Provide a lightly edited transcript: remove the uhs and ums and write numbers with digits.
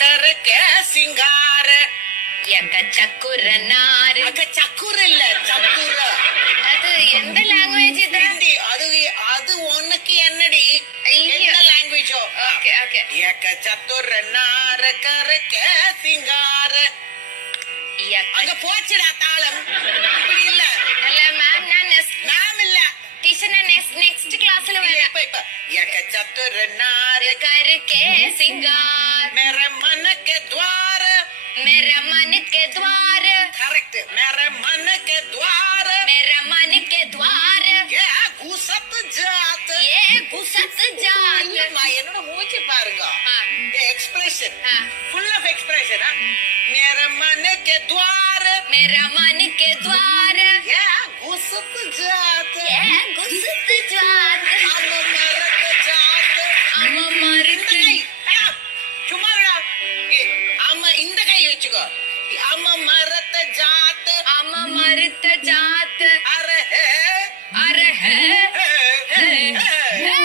कर के सिंगार எங்க சக்குர நாரு அங்க சக்குரு இல்ல சக்குர அது எந்த லாங்குவேஜ் இது ஹிந்தி அது அது உனக்கு என்னடி என்ன லாங்குவேஜோ ஓகே ஓகே एक चतुर नार कर के सिंगार அங்க போச்சுடா தாளம் இப்படி இல்ல இல்ல மேம் நான் நாம இல்ல டீச்சர் நான் நெக்ஸ்ட் கிளாஸ்ல வரேன் இப்ப एक चतुर नार करके सिंगार मेरे मन के द्वार मेरा मन के द्वार करेक्ट मेरे मन के द्वार मेरा मन के द्वार ये घुसत जात ये घुसत जात இல்லம்மா என்னோட மூச்சு பாருங்க हाँ एक्सप्रेशन हाँ फुल ऑफ एक्सप्रेशन मेरे मन के द्वार मेरा मन के द्वार ये घुसत जात ये घुसत जात हम मरत जात हम இந்த मरत கை சும்மா இருடா ஆமா இந்த கை வச்சுக்கோ ஆமா மரத்த ஜாத் हम मरत जात அரே अरे है ஹே ஹே